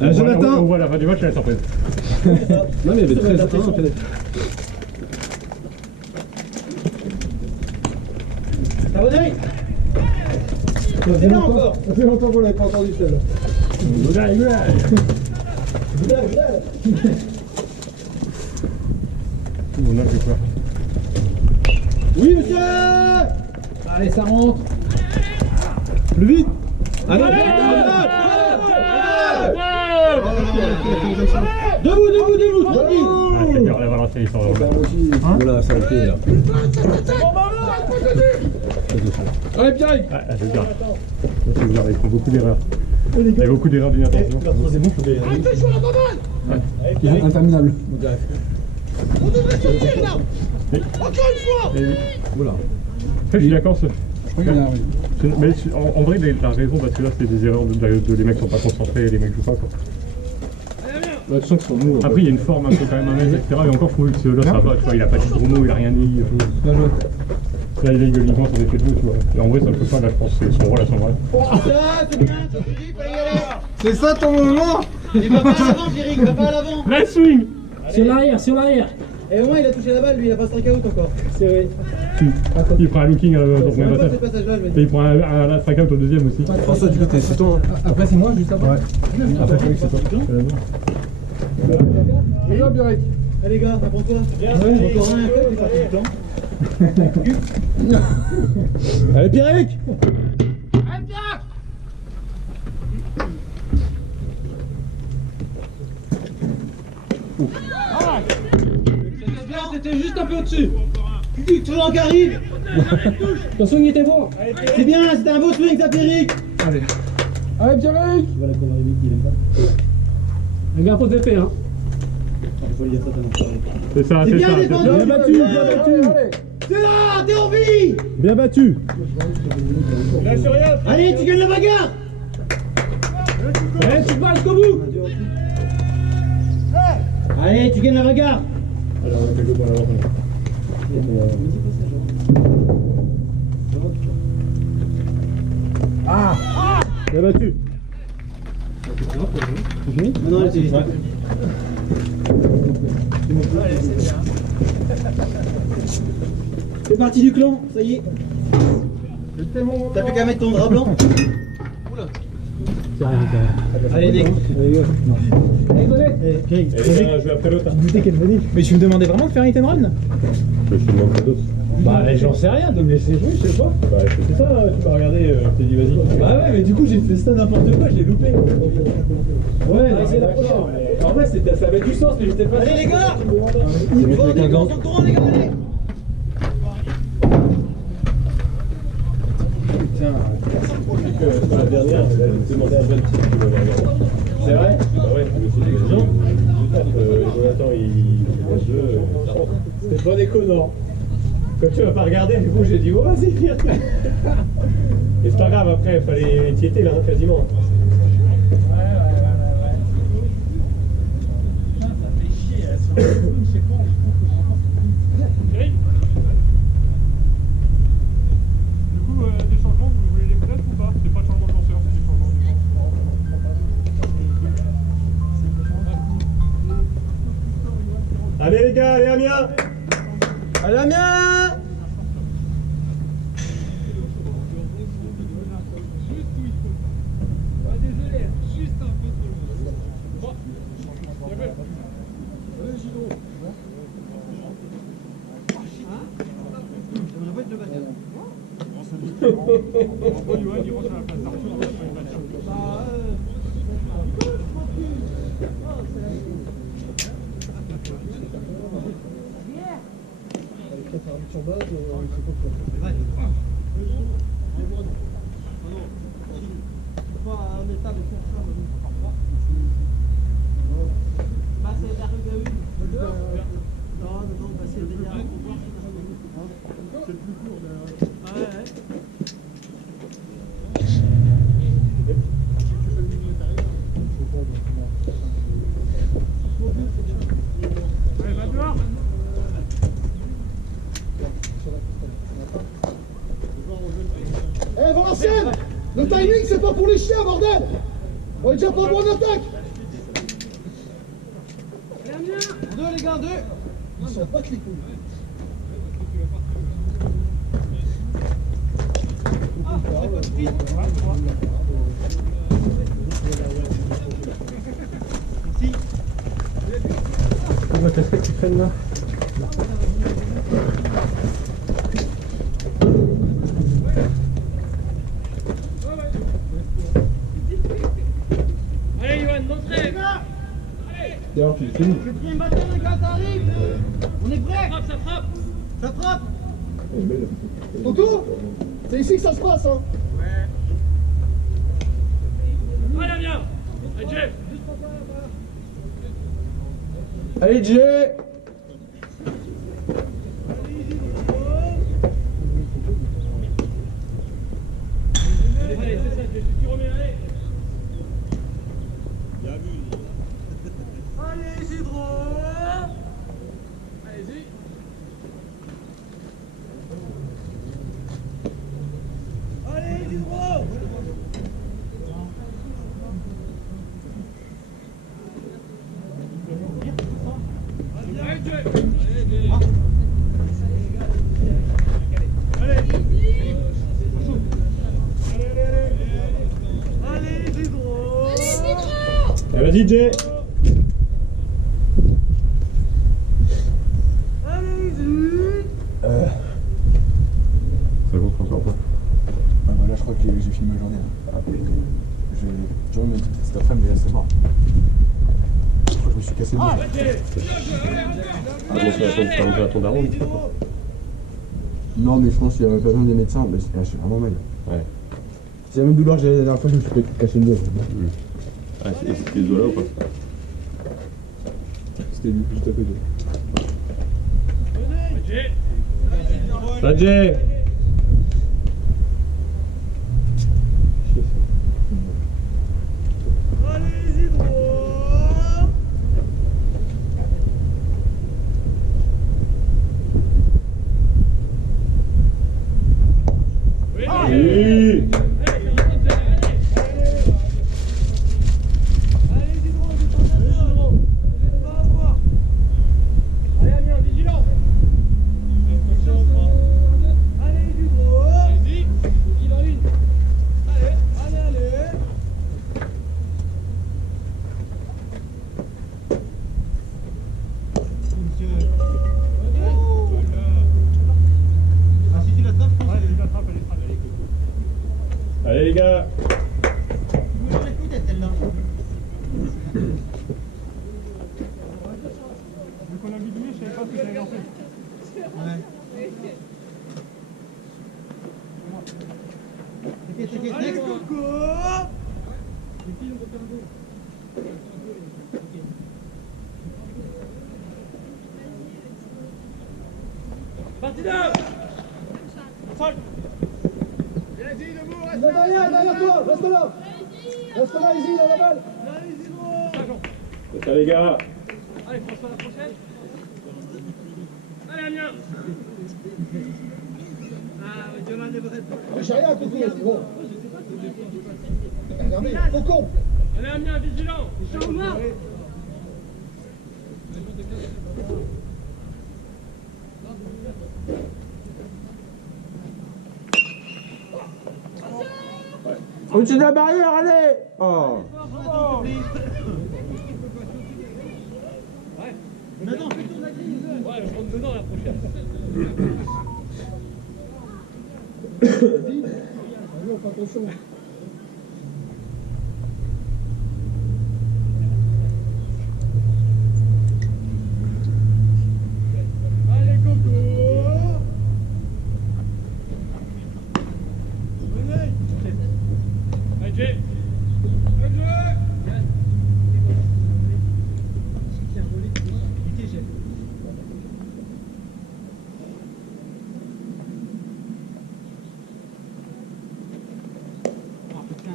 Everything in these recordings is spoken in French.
Jonathan. On voit la fin du match et la surprise. Non, mais il y avait 13 1 en fait. Abonné. C'est là encore. Ça fait longtemps qu'on l'avait pas entendu celle-là. On a fait quoi? Oui, monsieur. Allez, ça rentre. Plus vite. Allez, debout, tranquille. Ah, c'est dur, la Valenciennes, ils sont là. Voilà, ça a été là. Allez, Pierre. Ah, c'est dur. C'est dur, ils font beaucoup d'erreurs. Il y a beaucoup d'erreurs d'inattention. Interminable. On devrait sortir là. Encore une fois. Voilà. Après, je suis d'accord. Mais en vrai, il a raison parce que là, c'est des erreurs de les mecs sont pas concentrés, les mecs jouent pas quoi. Ouais, tu sens que sur nous. Après, il y a une forme un peu quand même, etc. Et encore, je trouve que là, ça va, tu vois, il a pas dit de gros mots, il a rien dit. Bien joué. Là, il a également son effet de jeu, tu vois. Et en vrai, ça peut pas, là, je pense que c'est son rôle à son vrai. Ça, c'est bien, ça se dit, fallait y aller. C'est ça ton moment. Il va pas à l'avant, Pierrick, va pas à l'avant. La swing. Sur l'arrière, sur l'arrière. Et au moins, il a touché la balle, lui, il a pas strike out encore. C'est vrai. Il prend un looking dans le premier Même pas passage. ces passages-là, je vais Et dire. il prend un strike out au deuxième aussi. François, du coup, c'est toi. Après, c'est moi, juste après. Ouais. Après, c'est toi. Et là, Pierrick. Eh les gars, t'as pour toi. Encore un peu, il est pas tout le temps. Allez, Pierrick. C'était juste un peu au-dessus. Tu dis que qui arrive. Ton swing était bon. C'est bien, c'était un beau swing, ça, Pierrick. Allez. Allez, Pierrick. Regarde, pose d'épée, hein. C'est ça, C'est c'est bien ça. défendu. Bien battu, bien battu. C'est là, t'es en vie. Bien battu. Allez, tu gagnes la bagarre. Allez, tu te bats jusqu'au bout. Allez, tu gagnes la bagarre. Alors, on fait le go dans l'avant. Bien battu. Non, allez, c'est juste. C'est parti du clan, ça y est. T'as plus qu'à mettre ton drap blanc. Allez, les gars. Et je vais après l'autre. Mais tu me demandais vraiment de faire un hit and run? Je te demande pas d'autres. Bah, j'en sais rien, de me laisser jouer, je sais pas. Bah, c'est ça, tu m'as regardé, je t'ai dit vas-y. Bah ouais, mais du coup, j'ai fait ça n'importe quoi, je l'ai loupé. Ouais, c'est d'accord. En vrai, ça avait du sens, mais j'étais pas. Allez les gars. C'est mieux avec un gant. Au courant les gars, allez. La dernière, elle a demandé à Ben si tu l'avais regardé. C'est vrai? Bah ouais, je me suis dit, Jean, Jonathan, il jeu, ça rentre. C'était pas déconnant. Quand tu m'as pas regardé, du coup, j'ai dit, oh, vas-y, viens. Et c'est pas grave, après, il fallait tiéter là, quasiment. Du coup, des changements, vous voulez les connaître ou pas? C'est pas de changement de lanceur, c'est des changements de Allez les gars, allez Amiens. Allez, Amiens. Yoann, il rentre à la place d'Arthur, on va faire une balle. Allez, va dehors. Eh, Valenciennes, le timing, c'est pas pour les chiens, bordel. On est déjà pas bon en attaque. Deux les gars, deux. Ils s'en battent les couilles. Ah, c'est pas de fil. Ici. On va casser qui traîne là. Allez, Yoann, montrez. D'ailleurs, tu finis. Quatrième bataille, les gars, ça arrive. On est prêts. Ça frappe. Ça frappe. Autour. C'est ici que ça se passe, hein. Allez, viens. Allez, Jeff. Allez, Jay. Allez, c'est ça, Jeff. Tu remets, allez. Allez, Isidro. Allez-y. Allez, Isidro. Allez, Jeff. Allez, Isidro. Eh, vas-y, Jay. Allez, Isidro. Ça compte encore pas. Ah bah là je crois que j'ai fini ma journée. J'ai envie de me dire cet après-midi, mais là c'est mort. Je crois que je me suis cassé le nez. Ah bon, ça va à ton daron. Non mais je pense qu'il y avait pas besoin des médecins, mais j'ai vraiment mal. Ouais. C'est la même douleur que j'avais la dernière fois que je me suis cassé le nez. Ah, c'était Zola ou pas? C'était lui juste à côté. Jeff. Ah, Jay. Allez, Isidro. Oui. Oui. Allez, Isidro, Isidro. Vous êtes pas à voir. Allez, Amiens, vigilant. Allez, Isidro. Allez-y. Il en une. Allez. Allez, allez. Ah, si tu l'attrapes, je pense Ouais, que il attrape, elle attrape. Allez, les gars. vous m'aurez plus d'être celle-là. Vu qu'on a bidouillé, je savais pas ce que j'avais en fait. Ouais. T'inquiète, next. Coco. Parti là. Sol. Il a derrière toi. Reste là. Reste là, Izzy, il a la balle. Allez, Isidro. C'est ça, les gars. Allez, François, la prochaine. Allez, Amiens. J'ai rien compris, c'est bon. Regardez, Coco. Allez, Amiens, vigilant. Au-dessus de la barrière, allez. Oh. Maintenant, fais tourner la grille. Ouais, je rentre dedans la prochaine. Allez, on fait attention. Allez, Coco. Venez. Allez, Jay.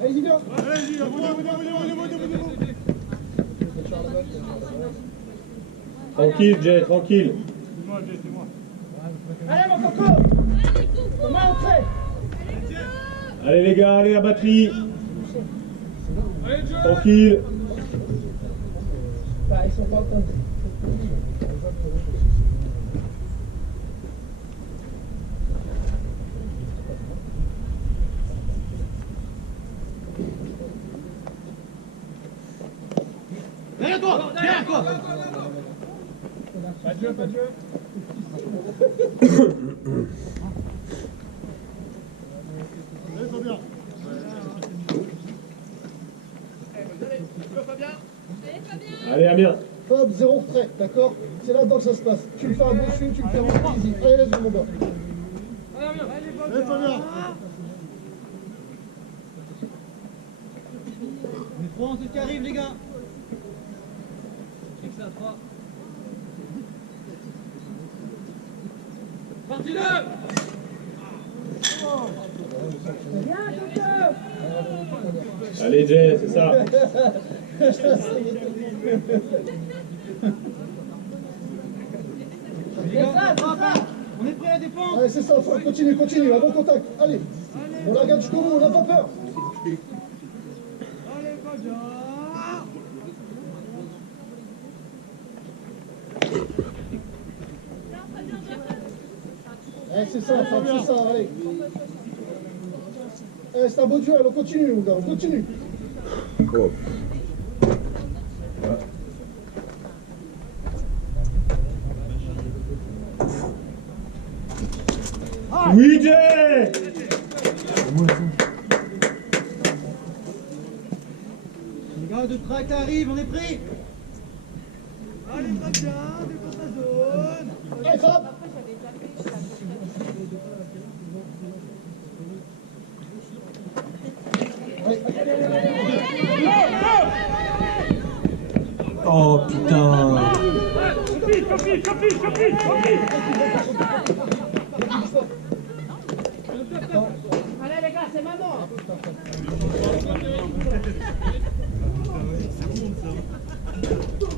Allez, Izzy, viens. Allez, venez. Tranquille, Jay, tranquille. C'est moi, Jay, c'est moi. Allez, mon Coco. Comment on fait? Allez, les gars, allez, la batterie. Allez, Jay. Tranquille. Bah, ils sont pas en train de... Derrière toi! Derrière toi! Pas de jeu, pas de jeu. Allez, Amiens. Fab, 0 frais, d'accord? C'est là-dedans que ça se passe. Tu le fais à dessus, tu le fais en easy. Allez, laisse mon bas. Allez, Fabien! Mais prends tout qui arrive, les gars. Je sais que c'est à 3. Parti là! Allez, Jay, c'est ça. On est prêt à défendre. Allez, c'est ça, continue, continue, un bon contact. Allez, on la regarde jusqu'au bout, on n'a pas peur. Allez, Fabien! Allez, c'est ça, Fab, c'est ça, allez. Allez, c'est un beau duel, on continue, mon gars, on continue. Oh. Oui, Jay. Les gars, de track arrive, on est prêts. Allez, Fabien, défends ta zone! Allez, Fab. Oh putain. Allez, les gars, c'est maintenant!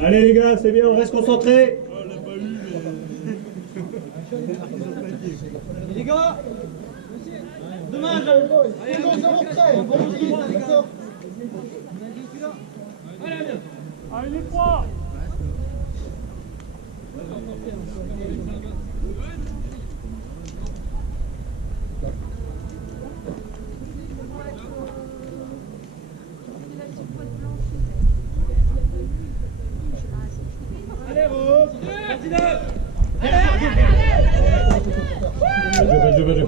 Allez, les gars, c'est bien, on reste concentrés. Les gars, dommage. Allez, 0 frais, on va en limite, d'accord? Allez, les trois. Allez, Rose! Parti là! Pas de jeu.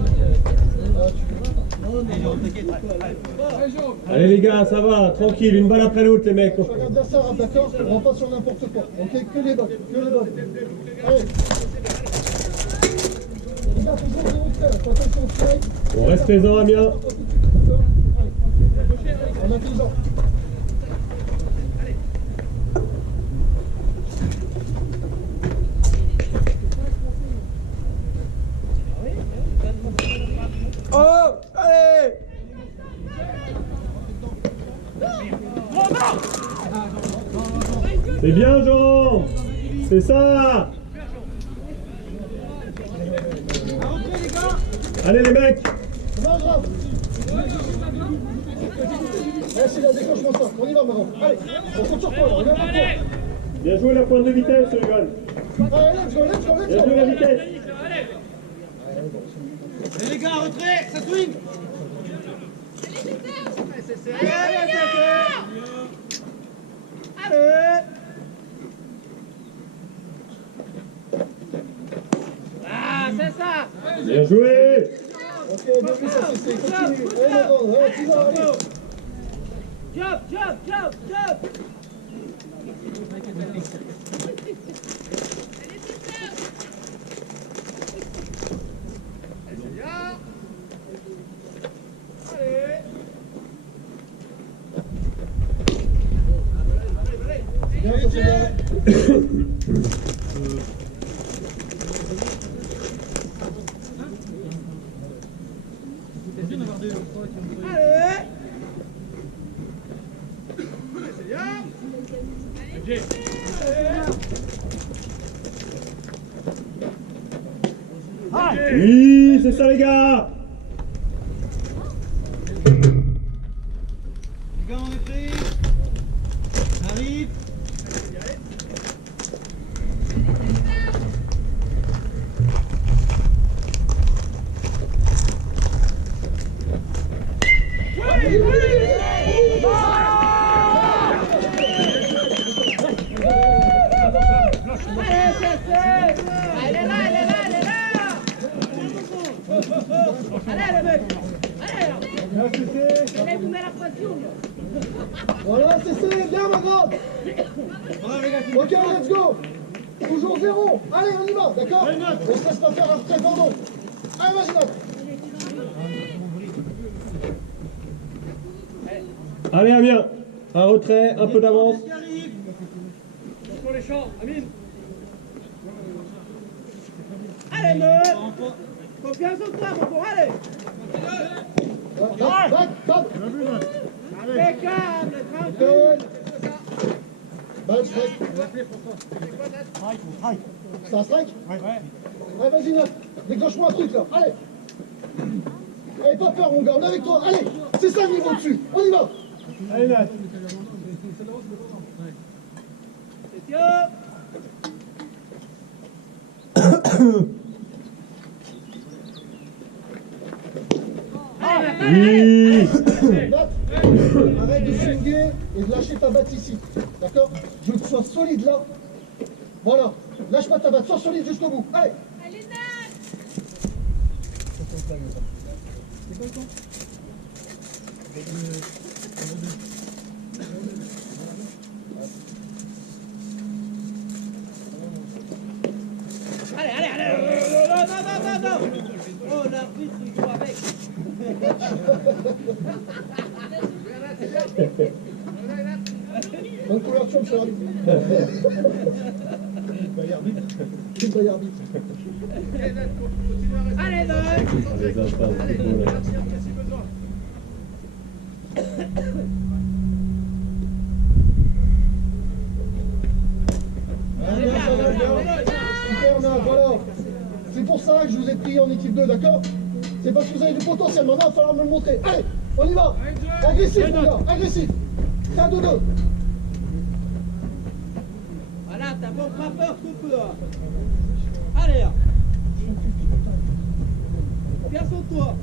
Allez, les gars, ça va, tranquille, une balle après l'autre, les mecs. Regarde bien ça, d'accord? On va pas sur n'importe quoi. Ok, que les bonnes, que les bonnes. Allez. Les gars, toujours 0 frais, attention au frais. On reste présent, Amiens. En intelligent. Oh, allez. C'est bien, Jean. C'est ça. Allez, les mecs. C'est pas grave. Allez, c'est la déclenchement ça. On y va maintenant. Allez, on compte sur toi là, on y va maintenant. Bien joué la pointe de vitesse, Johan. Allez, let's go, let's go, let's Bien joué la go. vitesse. Allez, les gars, retrait! Ça swing! Allez, allez! Ah, c'est ça! Bien joué. Ok, bien vu, ça c'est continue. Allez, maintenant, allez, tu vas, allez. Jump! Bien, ça c'est bien. Oui, c'est ça, les gars. Les gars, on est prêts. Ça arrive. c'est serré, bien ma grande. Ok, let's go. Toujours 0. Allez, on y va, d'accord? On se laisse pas faire un retrait pendant. Allez, vas-y, note. Allez, Amiens. Un retrait, un peu d'avance. Sur les champs, Amine. Allez, meuf. Confiance en toi, mon bon, allez. Back. Impeccable, tranquille. Balle, strike. C'est un strike? Ouais, vas-y, note. Déclenche-moi un truc, là. Allez. Allez, pas peur, mon gars, on est avec toi. Allez, c'est ça le niveau dessus. On y va. Allez, Nat. Oui. Arrête de swinguer et de lâcher ta batte ici. D'accord? Je veux que tu sois solide là. Voilà. Lâche pas ta batte, sois solide jusqu'au bout. Allez. Allez, Nat. Non. Oh, l'arbitre, il joue avec. Bonne couverture, monsieur l'arbitre. Qui va y arbitre? Allez, Nat. Super, Nat, voilà. C'est pour ça que je vous ai pris en équipe 2, d'accord? C'est parce que vous avez du potentiel. Maintenant, il va falloir me le montrer. Allez, on y va. Agressif, mon gars, agressif. C'est un 2-2. Voilà, t'as bon pas peur tout peu. Allez. Confiance en toi.